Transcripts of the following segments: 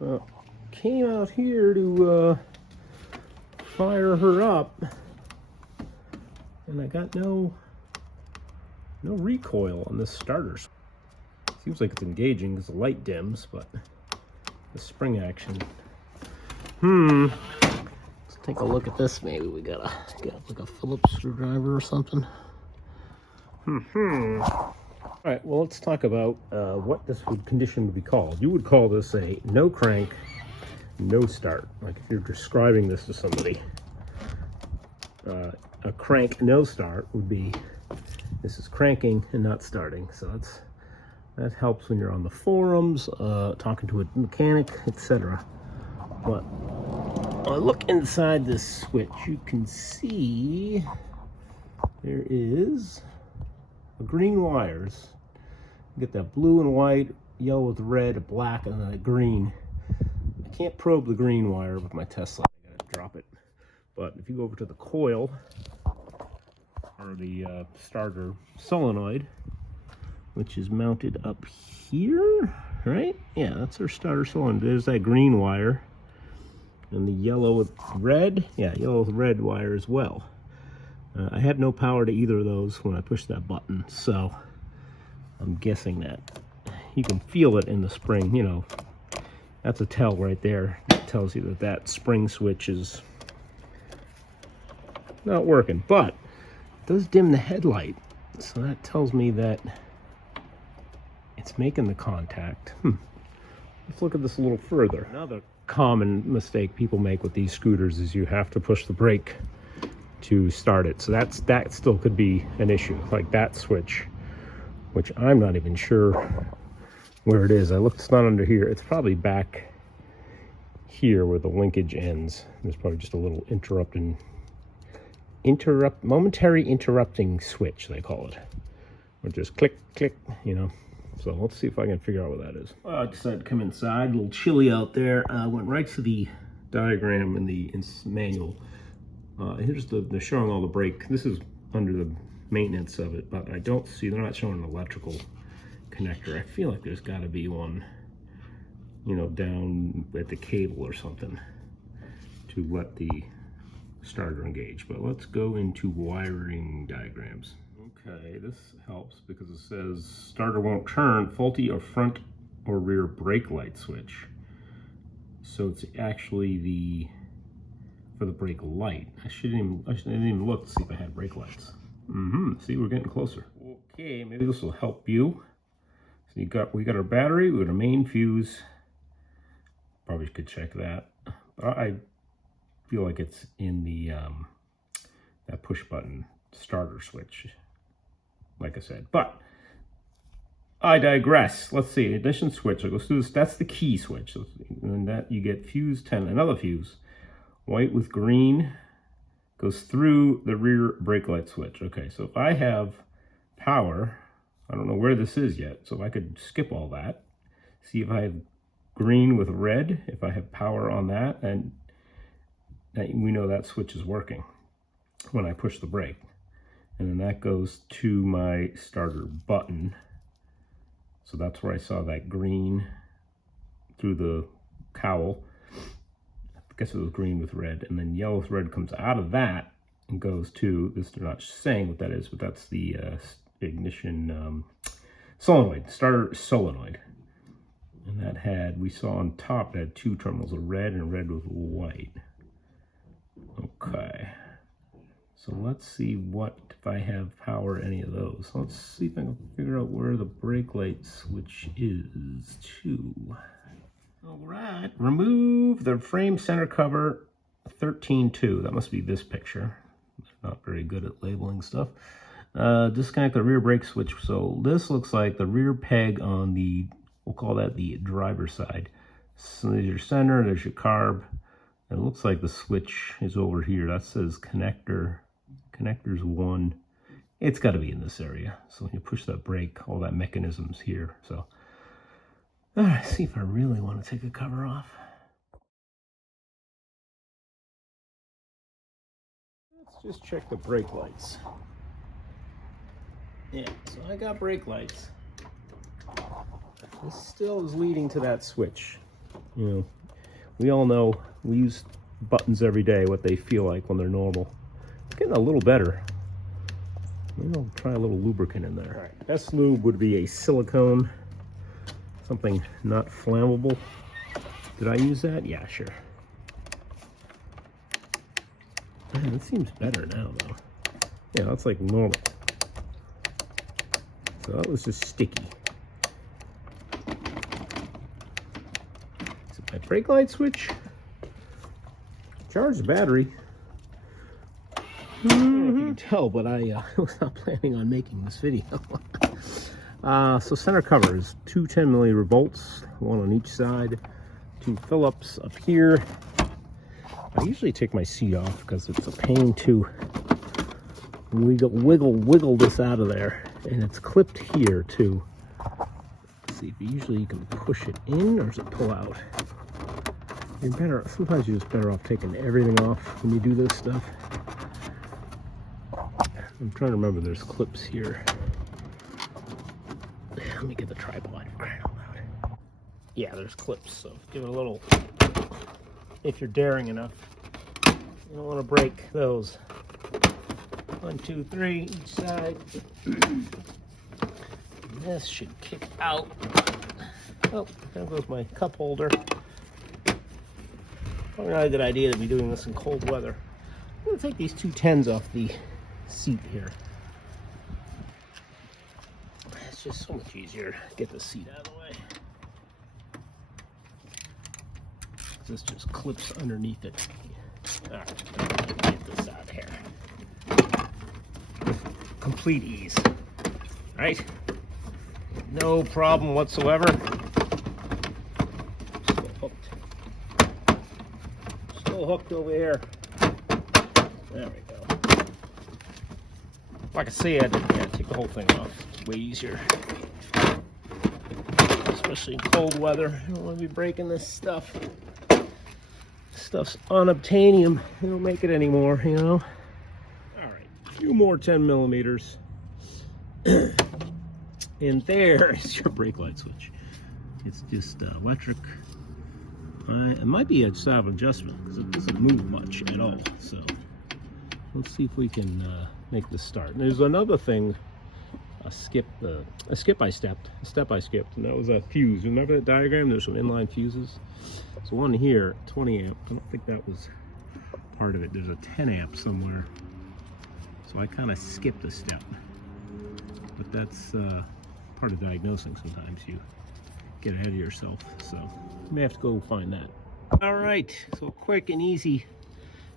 Well, came out here to fire her up, and I got no recoil on this starter. Seems like it's engaging because the light dims, but the spring action. Let's take a look at this. Maybe we gotta get like a Phillips screwdriver or something. All right, well, let's talk about what this condition would be called. You would call this a no crank, no start. Like if you're describing this to somebody, a crank no start would be this is cranking and not starting. So that helps when you're on the forums, talking to a mechanic, etc. But when I look inside this switch, you can see there is green wires. You get that blue and white, yellow with red, black, and then a green. I can't probe the green wire with my Tesla. I gotta drop it. But if you go over to the coil, or the starter solenoid, which is mounted up here, right? Yeah, that's our starter solenoid. There's that green wire, and the yellow with red. Yeah, yellow with red wire as well. I had no power to either of those when I pushed that button, so I'm guessing that you can feel it in the spring. You know, that's a tell right there. It tells you that that spring switch is not working, but it does dim the headlight, so that tells me that it's making the contact. Let's look at this a little further. Another common mistake people make with these scooters is you have to push the brake to start it. So that still could be an issue, like that switch, which I'm not even sure where it is. I looked, it's not under here. It's probably back here where the linkage ends. There's probably just a little momentary interrupting switch, they call it. Or just click, click, you know. So let's see if I can figure out what that is. Well, I decided to come inside, a little chilly out there. Went right to the diagram in the manual. Here's they're showing all the brake. This is under the maintenance of it, but I don't see, they're not showing an electrical connector. I feel like there's got to be one, you know, down at the cable or something to let the starter engage. But let's go into wiring diagrams. Okay, this helps because it says starter won't turn, faulty or front or rear brake light switch. So it's actually for the brake light. I didn't even look to see if I had brake lights. See, we're getting closer. Okay, maybe this will help you. So we got our battery, we got a main fuse. Probably could check that. But I feel like it's in the that push button starter switch, like I said. But I digress. Let's see, ignition switch. So it goes through this. That's the key switch. So, and that you get fuse 10, another fuse. White with green goes through the rear brake light switch. Okay, so if I have power, I don't know where this is yet, so I could skip all that. See if I have green with red, if I have power on that, and we know that switch is working when I push the brake. And then that goes to my starter button. So that's where I saw that green through the cowl. I guess it was green with red, and then yellow with red comes out of that and goes to this. They're not saying what that is, but that's the ignition solenoid, starter solenoid. And that had, we saw on top, it had two terminals, a red and a red with white. Okay, so let's see if I have power any of those. Let's see if I can figure out where the brake light switch is too. All right, remove the frame center cover 13.2. That must be this picture. Not very good at labeling stuff. Disconnect the rear brake switch. So this looks like the rear peg on the, we'll call that the driver's side. So there's your center, there's your carb. It looks like the switch is over here. That says connector's 1. It's got to be in this area. So when you push that brake, all that mechanism's here. So let's see if I really want to take the cover off. Let's just check the brake lights. Yeah, so I got brake lights. This still is leading to that switch. You know, we all know, we use buttons every day, what they feel like when they're normal. It's getting a little better. Maybe I'll try a little lubricant in there. All right, best lube would be a silicone, something not flammable. Did I use that? Yeah, sure. Man, it seems better now, though. Yeah, that's like normal. So that was just sticky. Is it my brake light switch? Charge the battery. I don't know if you can tell, but I was not planning on making this video. So center cover is two 10mm bolts, one on each side, two Phillips up here. I usually take my seat off because it's a pain to wiggle this out of there, and it's clipped here too. Let's see, usually you can push it in, or does it pull out? You're better. Sometimes you're just better off taking everything off when you do this stuff. I'm trying to remember. There's clips here. Let me get the tripod. Crying out loud. Yeah, there's clips. So give it a little. If you're daring enough, you don't want to break those. 1, 2, 3 each side. And this should kick out. Oh, there goes my cup holder. Probably not a good idea to be doing this in cold weather. I'm going to take these two 10s off the seat here. It's just so much easier to get the seat out of the way. This just clips underneath it. All right, get this out of here. Complete ease. All right, no problem whatsoever. Still hooked over here. There we go. Like I said, take the whole thing off. It's way easier. Especially in cold weather. You don't want to be breaking this stuff. Stuff's unobtainium. They don't make it anymore, you know. All right, a few more 10mm. And there is your brake light switch. It's just electric. It might be a style of adjustment because it doesn't move much at all. So let's see if we can make this start. And there's another thing, a step I skipped, and that was a fuse. Remember that diagram? There's some inline fuses. So one here, 20 amp. I don't think that was part of it. There's a 10 amp somewhere. So I kind of skipped a step. But that's part of diagnosing. Sometimes you get ahead of yourself. So you may have to go find that. All right, so quick and easy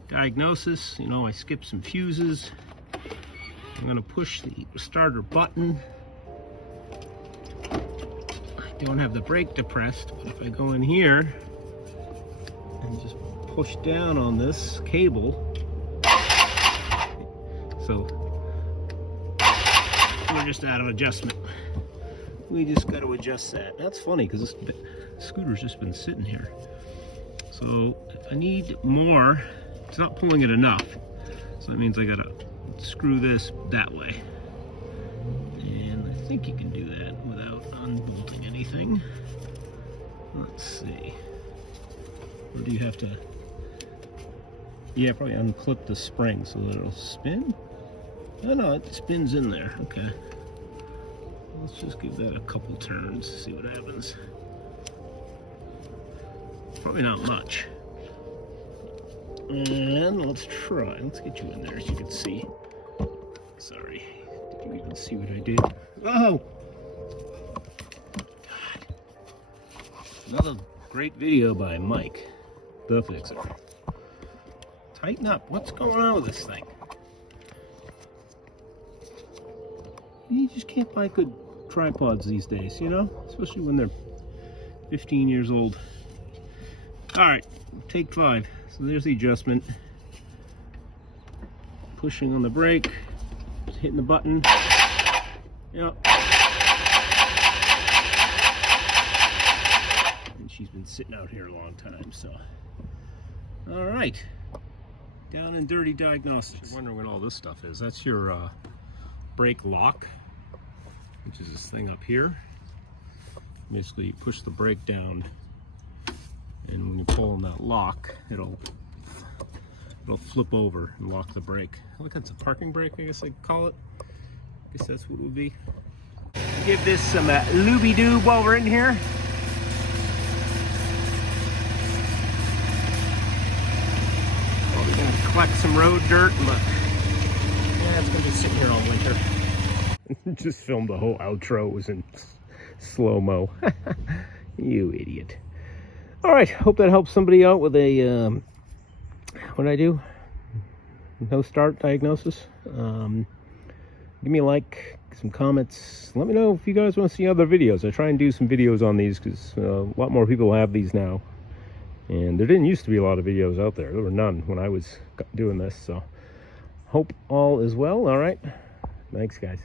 diagnosis. You know, I skipped some fuses. I'm gonna push the starter button. I don't have the brake depressed, but if I go in here and just push down on this cable, so we're just out of adjustment. We just got to adjust that. That's funny because this scooter's just been sitting here. So if I need more, it's not pulling it enough. So that means I gotta screw this that way. And I think you can do that without unbolting anything. Let's see. Or do you have to? Yeah, probably unclip the spring so that it'll spin. Oh no, it spins in there. Okay. Let's just give that a couple turns, see what happens. Probably not much. And let's try. Let's get you in there so you can see. Sorry. Did you even see what I did? Oh! God. Another great video by Mike, the Fixer. Tighten up. What's going on with this thing? You just can't buy good tripods these days, you know? Especially when they're 15 years old. Alright, take 5. So there's the adjustment. Pushing on the brake, hitting the button. Yep. And she's been sitting out here a long time, so. Alright. Down and dirty diagnostics. You're wondering what all this stuff is. That's your brake lock, which is this thing up here. Basically, you push the brake down hole in that lock, it'll flip over and lock the brake. Look, that's a parking brake, I guess I'd call it. I guess that's what it would be. Give this some looby-doob while we're in here. Oh, we're gonna collect some road dirt. Look, yeah, it's gonna be sitting here all winter. Just filmed the whole outro. It was in slow-mo. You idiot. All right, hope that helps somebody out with a what did I do? No start diagnosis. Give me a like, some comments. Let me know if you guys want to see other videos. I try and do some videos on these because a lot more people have these now. And there didn't used to be a lot of videos out there. There were none when I was doing this. So hope all is well. All right. Thanks, guys.